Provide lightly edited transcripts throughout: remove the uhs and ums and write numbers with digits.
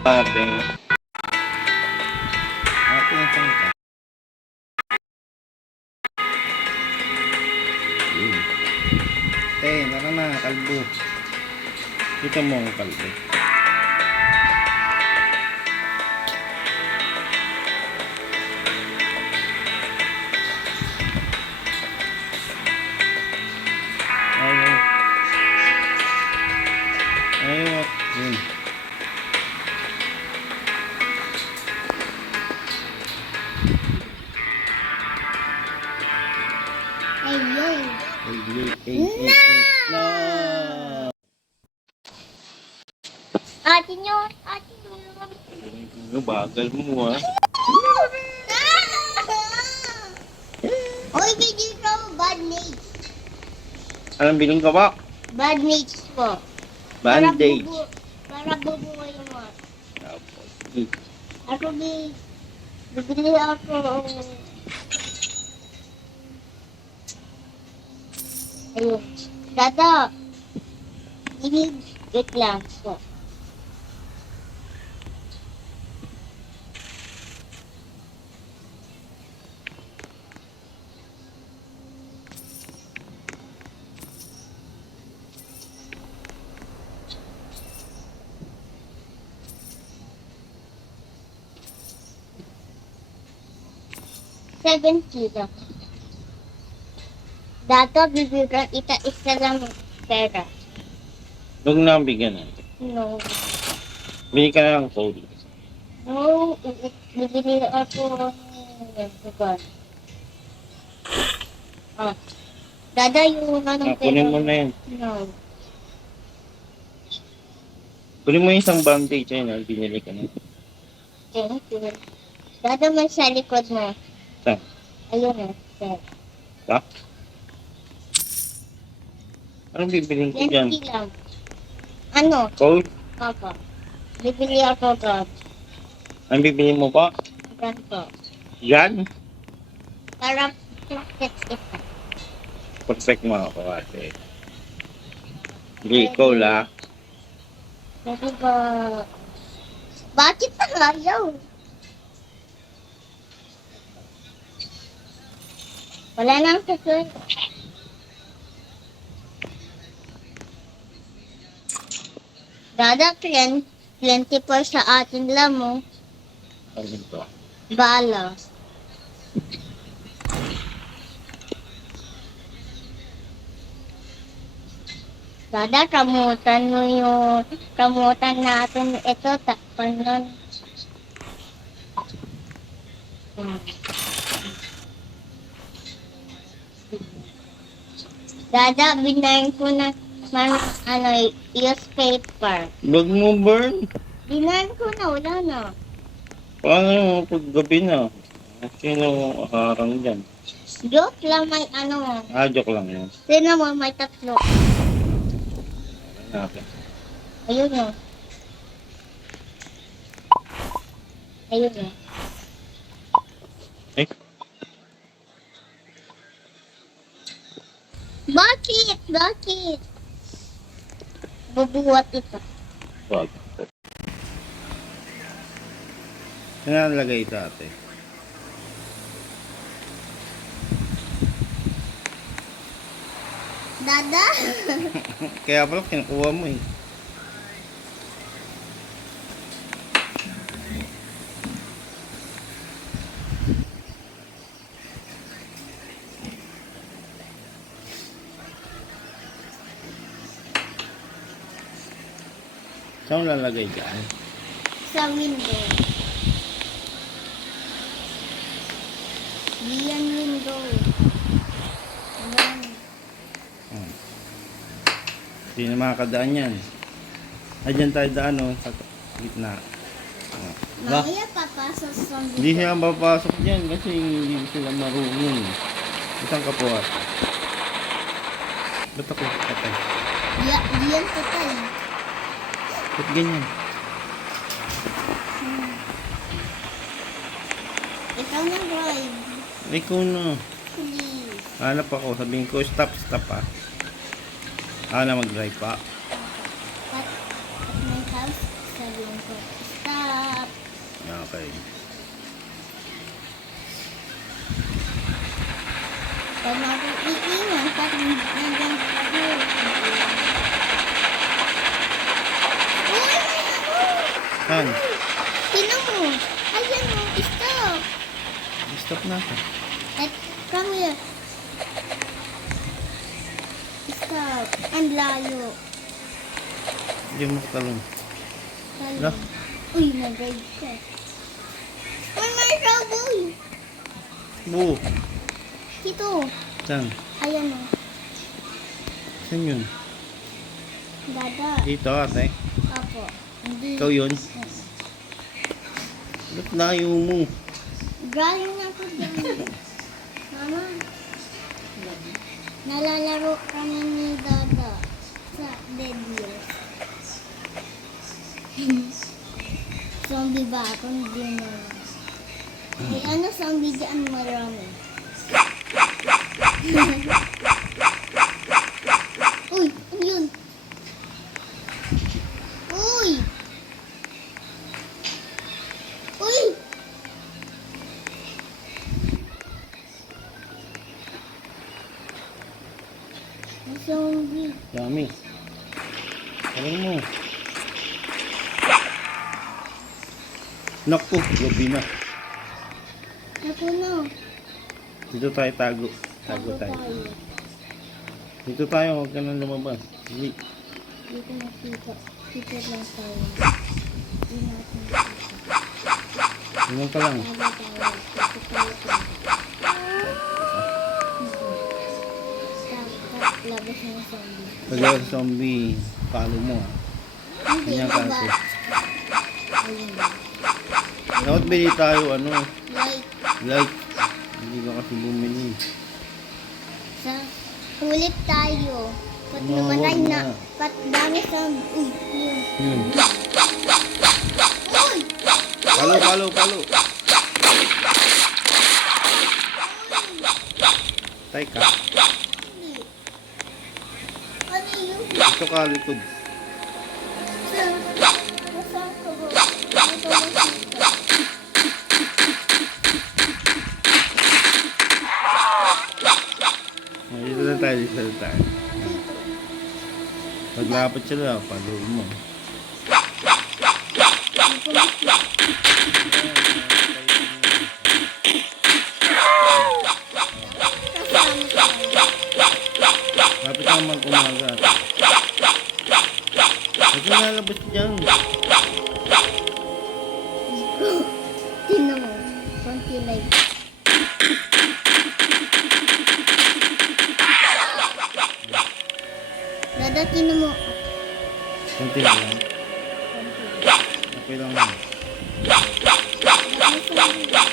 Ating isang ka. Naka na, kalbo. Kita mo ang kalbo. Ayaw. Ayaw. Yun. No! Atin yun. Atin yun. Bagal mo Oy, bigyan ko bad mates. Anong biling ka ba? Bad mates po. Bandage. Para bubuhay mo. Ako bibili ako. Ayun. Dada. Wait lang po. $7. Dato, bibigyan isa lang pera. Huwag na ang bigyan natin. No. Bili ka na ng code. No, bibili ako ng lugar. Ah. Dada, yung anong Kunin mo na yan. No. Kunin mo yung isang bandage ayun. Binili ka na. Thank you. Dada, may sa likod mo. Saan? Ayun na, sir. Ha? Anong bibiling ko dyan? 20 lang. Ano? Code? Papa. Bibili ako God. Ang bibili mo pa? Ganito. Yan? Para protect ito. Protect mo ako ate. Hindi ikaw la. Pwede ba? Bakit na ayaw? Wala nang susunod. Dada, 20 po sa atin lang mo. Ano ito? Bala. Dada, kamutan mo yung kamutan natin ito. Takpan nun. Dada, binayin ko na newspaper. Wag mo burn. Binayin ko na, wala na. Paano mo pag gabi na? Sino harang dyan? Joke lang may ano. Joke lang yun. Sino mo may tatlo. Natin. Ayun o. Ayun o. Eh? Bakit? Bakit? Bubuhat ito. Wag. Saan nalagay ito ate? Dada? Kaya pala kinukuha mo eh. Saan mo lalagay dyan? Sa window. Diyan window. Ayan. Hindi na makakadaan yan. Dyan tayo daan sa gitna. Mamaya papasok sa window. Hindi siya mapapasok dyan kasi hindi sila marunong. Isang kapuhat. Ba't ako patay? Diyan patay. Ba't ganyan? Ikaw na drive. Ikaw na. Please. Hanap ako. Sabihin ko, stop ah. Ako na mag-drive pa. At my house, sabihin ko, stop. Stop. Okay. Huwag natin iiwan pag nandiyan pa rin. Uy, may ano! Saan? Tingnan mo. Ayan mo. Stop. Stop na ako. At come here. Stop. Ang layo. Hindi mo talong. Hala. Uy, nag-ride ka. Uy, may saboy. Oo. Dito. Saan? Ayan o. Saan yun? Dada. Dito ate. Apo. Hindi. Ikaw yun? Ba't layo mo? Galing na ako dyan. Mama. Nalalaro kami ni Dada sa Dead Years. Zombie ba ako? Hindi na. May ano zombie dyan marami. Uy! Ano yun? Uy! Uy! May zombie. Dami. Talong mo. Naku, gabi na. Ako na. Dito tayo tago. Tago tayo. Dito tayo, huwag ka nang lumabas. Hindi. Dito nakita. Dito lang tayo. Hindi natin Tingnan ka lang. tayo. Dito tayo. Labas ng zombie. Pag zombie, palo mo. Hindi, Ganyan ano kasi. ba? Ayun. Dapat bili tayo, ano, Like, light. Hindi ka kasi bumili. sa ulit tayo. Pat No, namatay wag na. na. Pat dami zombie. Uy, yun. Yun. Uy! Palo, palo, palo. Tay ka. Hindi. Ano yun? Dito ka, likod. Saan? Nasaan ka ba? Dito nakita. Dito na tayo, dito na tayo. Paglapit sila, palo mo. Dito nakita. Kasama tayo. Lapit ka mag-umaga. Huwag ka nalabas dyan. Tingnan mo. Konti like. Dada, tingnan mo. Kunti lang. Okay lang. Dami zombie, ha?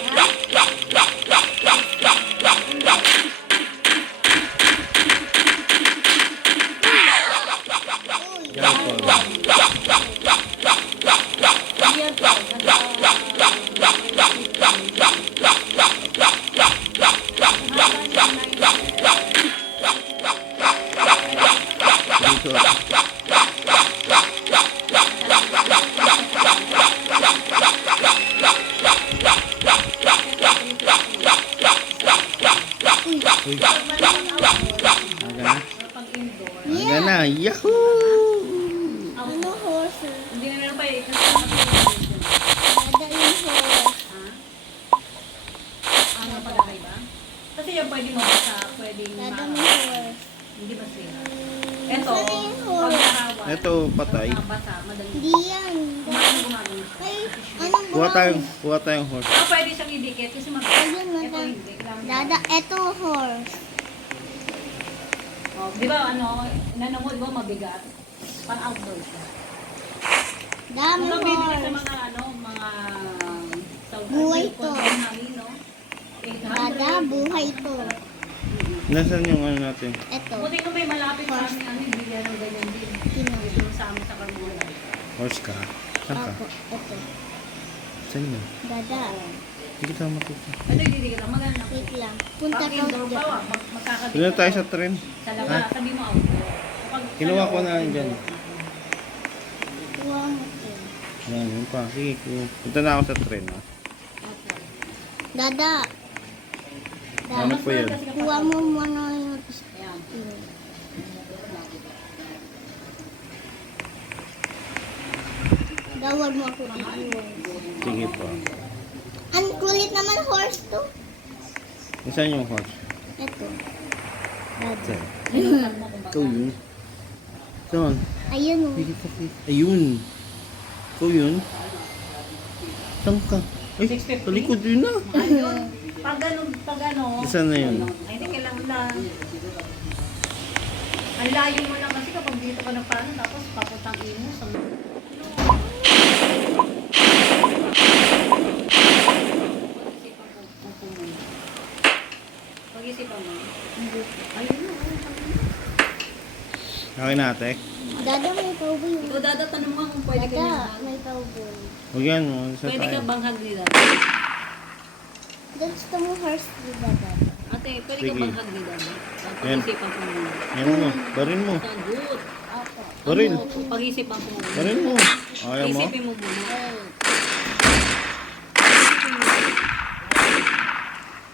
Uy! Yan po. Dito. Uy. Aga na? Aga na. Yahoo! Ano horse? Hindi na meron pa eh. Dada yung horse. Ano pa na ba? Kasi yung pwede mabasa, pwedeng Dada yung horse. hindi ba siya? Ito, Saan yung pag horse? nahawa, Ito, patay. nabasa, madali. Hindi yan. Kumain gumagano. Ay, anong Kuha tayong horse. Ah, pwede siyang idikit kasi mag- Ayun, Ito mata. hindi. Kailangan- Dada, eto horse. Oh, di ba ano, inano mo, di ba mabigat? Pang outdoor siya. Dami Kung bibili sa horse. mga ano, mga South Buhay African to. namin, no? 800. Dada, buhay to. Nasaan yung ano natin? Eto. Buti ko may malapit sa amin, ano, hindi yan ng ganyan din. Tingnan. Dito sa amin sa Carmona. Horse ka? Saan ka? Ako, eto. Saan yun? Dada. Hindi kita makita. Ano, hindi ka lang maganda. Wait lang. Punta Pag ka indoor ba, dyan. magkakabit Doon tayo ka sa tren. sa labas, sabi mo outdoor. Kapag sa Kinuha ko loob, na yan dyan. Kuha mo to. Yan, yun pa. Sige, punta na ako sa tren, ha? Dada. Ano po yun? Kuha mo muna yung Ayan. Dawag mo ako iiwan. Sige po. Ang kulit naman horse to. Saan yung horse? Ito. Dada. Saan? Sinukat mo kung Ikaw yun. Saan? Ayun o. Sige pa, sige. Ayun. Ikaw yun. Saan ka? Ay, 650? talikod yun na. Ayun. Pag ano. Saan na yun? Ay, hindi, kailangan lang. Ang layo mo lang kasi kapag dito ka nagpaano, tapos papuntang imo sa... Pag-isipan mo. Ayun na. Okay na, ate. Dada may cowboy. Ikaw dada, tanong mo kung pwede ka Dada niya. may cowboy. Huwag yan, mo. Isa Pwede ka tayo. bang hag nila? Gusto mo horse di dada? Ate, pwede ka Sige. bang hag nila? Yan. Pag-isipan ko muna. Yan mo. Barin mo. Good. Opo. Barin. Pag-isipan ko muna. Barin mo. Ayaw mo? Isipin mo muna.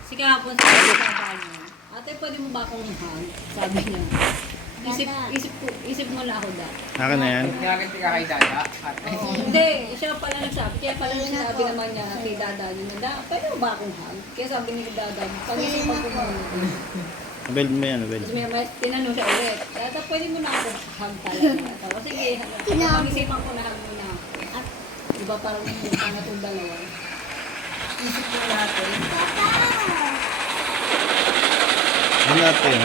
Si kahapon sa trabaho. Ate, pwede mo ba akong hug? Sabi niya. Isip mo na ako dati. Akin na yan. Kailangan ka kay Dada. Hindi, siya pala nagsabi. Kaya pala nagsabi naman niya kay Dada niya, pwede mo ba akong hug? Kaya sabi ni Dada, pag-isipan ko muna. Abel mo yan, Abel. Tapos may tinanong siya ulit. Dada, pwede mo na ako hug talaga. Sabi, sige, pag-isipan ko na hug mo na ako. At iba parang mukha na itong dalawa. Isip mo natin. Ano natin?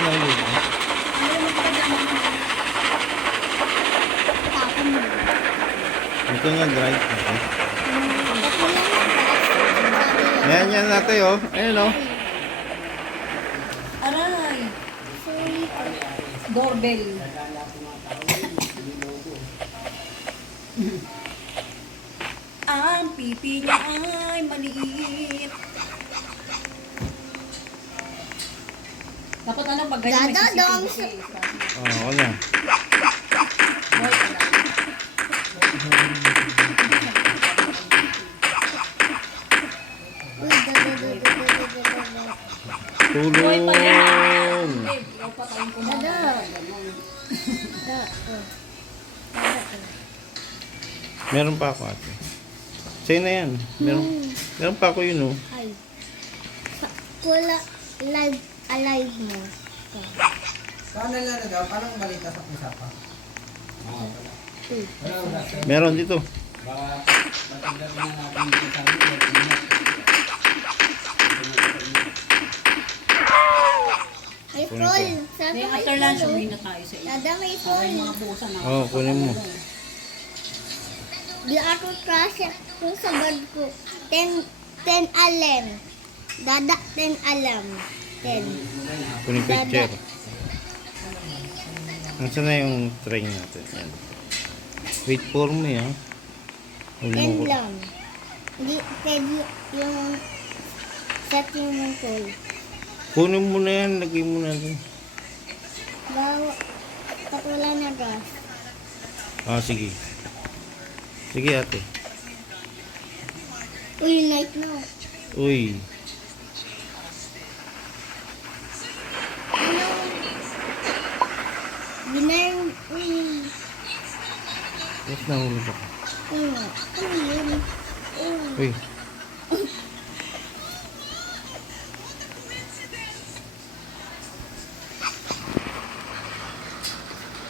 Ano yun? Ano mo pa naman? Tapon mo. Ito nga, drive. Okay. Tapon lang na. Ayan yan natin, oh. Ayan, oh. Aray! Sorry. Doorbell. Ang pipi niya ay maliit. Dapat ano, pag ganyan Dada, may dong. CCTV. Oh, ako na. Boy, wala. Uy, dada. Boy pa yan. Tulong! Hindi, ikaw pa tayong kumakain. Dada. Ganun. Dada. Meron pa ako, ate. Sa'yo na yan. Meron pa ako yun, oh. Ay. Pula alive mo. Saan na lang daw? Parang balita sa pusapa. Meron dito. Baka matagdag na natin yung sabi ko. May Kunin fall. ko. Sabi May may after lunch, fall. uwi na tayo sa iyo. Dada may Para fall. yung mga busa na. Oo, kunin mo. Di ako trash kung sa bag ko. 10 alam. Dada 10 alam. 10. Kunin ko yung chair. Nasaan na yung train natin? Yan. Wait for me, ha? Huli 10 mo ko. lang. Hindi pwede yung setting mo call. Kunin mo na yan. Lagay mo na dun. Bawa, katulad na gas. Ah, sige. Sige, ate. Uy, night na. Uy. Ano? Binar, uy. Ba't nahulog ako? Ano yun? Uy.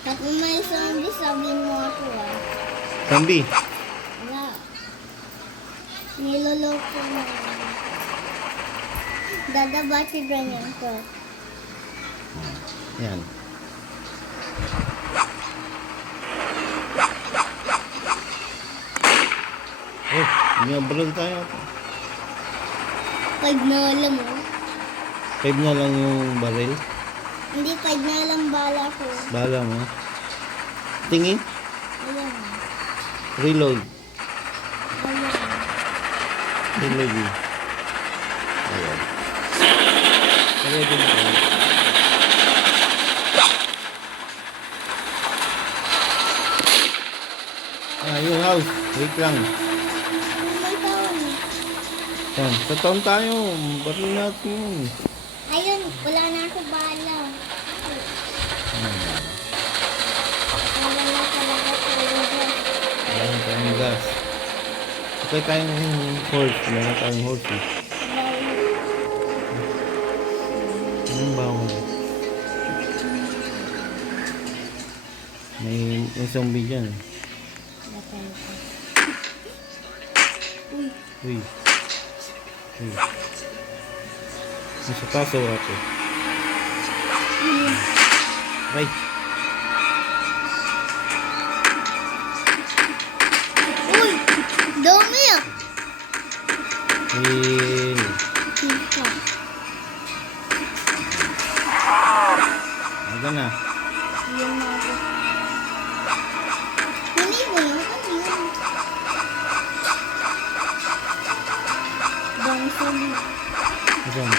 Tapos may zombie, sabihin mo ako ah. Zombie. Wala. Niloloko mo. Dadabati ganyan ko. Yan. Oh, binabalon tayo. 5 na alam mo. 5 na lang yung baril. Hindi 5 na alam bala ko. Bahala mo. Tingin. Ayan. Reload. Ayan. Reload yun. Ayan. Reload yun. Ah, yung house. Wait lang. May taon. Yan. Sa taon tayo. Batiin natin yun. Ayun, wala na ako bala. Wala na talaga talaga. Ayan, tayong gas. Okay tayong horse. Meron tayong horse. Eh. Anong bawal? May zombie dyan. Uy. Uy. Nasa taso ako. Right. Uy! Dami ah! Eh. Kita. Aga na. Yun na ako. Huli mo yun? Ano yun? Dami sali. Ayan.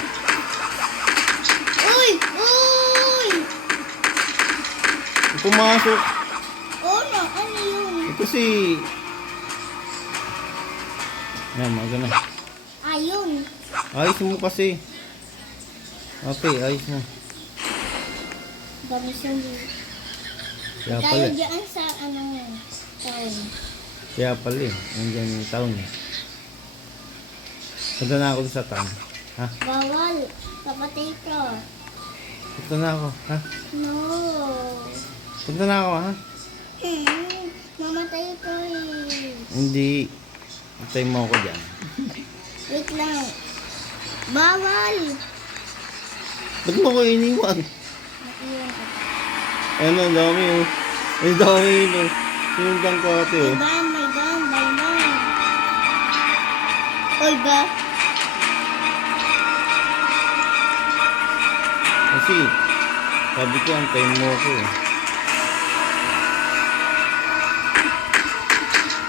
Uy! Uy! Pumasok. Oh no, ano yun? Eh, kasi... Ayan, aga na. Ayun. Ayos mo kasi. Ape, ayos mo. Dami sali. Kaya Tayo pala. dyan sa ano taon. Kaya pala eh. Nandiyan yung taon eh. Punta na ako dun sa taon. Ha? Bawal. Kapatay ko. Punta na ako. Ha? No. Punta na ako ha? Mamatay ko eh. Hindi. Puntayin mo ako dyan. Wait lang. Bawal. Ba't mo ko iniwan? Nakiwan ako. Ano, ang dami oh. Ang dami yun oh. Sinundan ko ate oh. May ban. Oy ba? Kasi, sabi ko, antayin mo ako eh.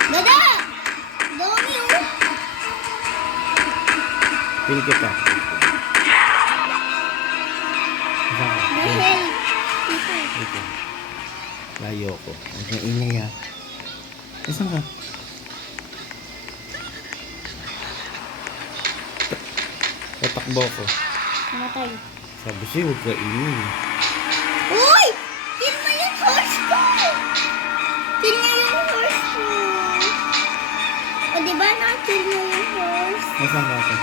Dada! Dami oh. Pili kita. Saan ka? Dahil. Dito. Layo ko. Ang ingay ha. Saan ka? Tatakbo ko. Mamatay. Sabi siya, huwag ka ingay. Uy! Kill mo yung horse ko! Kill mo yung horse ko! O diba na-kill mo yung horse? Nasaan ka ate?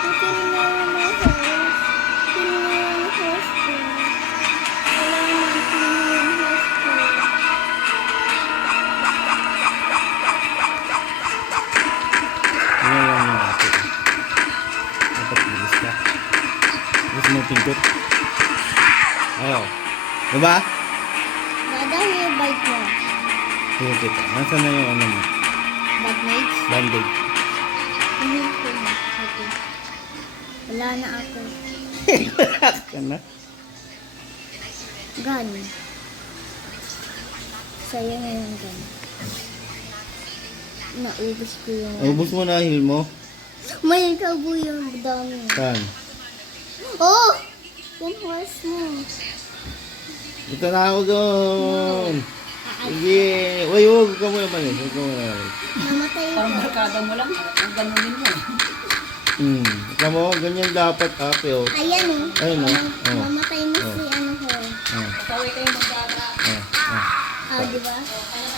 Na-kill mo yung horse. Kill mo yung horse ko. Wala na-kill mo yung horse ko. Ano lang yung ate? Dapat bilis ka. Bilis mo pindot. Oo. Diba? Dada, yung bike mo. Pili kita. Nasaan na yung ano mo? Bad mates? Bandage. Hindi ko na. Okay. Wala na ako. Ka na? Gun. Sa'yo na yung gun. Naubos ko yung... Ubus mo na heal mo? May tabo yung dami. Saan? Oh! Yung horse mo. Ito na ako doon. Sige. Uy, huwag ka muna malis. Huwag ka muna malis. Namatay Parang ko. barkada mo lang. Ang ganunin mo. Ikaw mo, ganyan dapat ate oh. Ayan oh. Ayun, oh. Oh. Mamatay na si ano ko. Ah, Paway kayo magkara. ah, ah. Ah, di ba? Ano